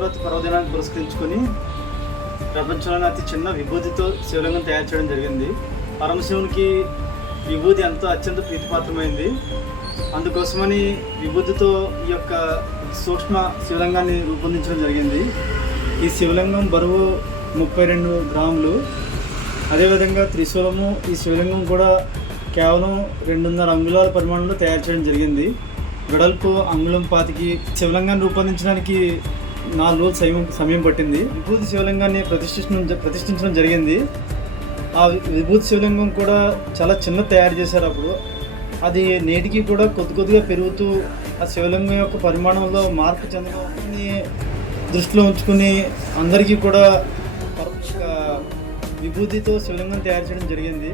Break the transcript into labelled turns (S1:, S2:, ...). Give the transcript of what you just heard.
S1: మహాశివరాత్రి పర్వదినాన్ని పురస్కరించుకొని ప్రపంచంలోని అతి చిన్న విభూతితో శివలింగం తయారు చేయడం జరిగింది. పరమశివునికి విభూతి ఎంతో అత్యంత ప్రీతిపాత్రమైంది. అందుకోసమని విభూతితో ఈ యొక్క సూక్ష్మ శివలింగాన్ని రూపొందించడం జరిగింది. ఈ శివలింగం బరువు ముప్పై రెండు గ్రాములు. అదేవిధంగా త్రిశూలము ఈ శివలింగం కూడా కేవలం రెండున్నర అంగుళాల పరిమాణంలో తయారు చేయడం జరిగింది. వెడల్పు అంగుళం పాతికి శివలింగాన్ని రూపొందించడానికి నాలుగు రోజులు సమయం సమయం పట్టింది. విభూతి శివలింగాన్ని ప్రతిష్ఠించడం ప్రతిష్ఠించడం జరిగింది. ఆ విభూతి శివలింగం కూడా చాలా చిన్న తయారు చేశారు అప్పుడు. అది నేటికి కూడా కొద్ది కొద్దిగా పెరుగుతూ ఆ శివలింగం యొక్క పరిమాణంలో మార్పు చెందడాన్ని దృష్టిలో ఉంచుకుని అందరికీ కూడా విభూతితో శివలింగం తయారు చేయడం జరిగింది.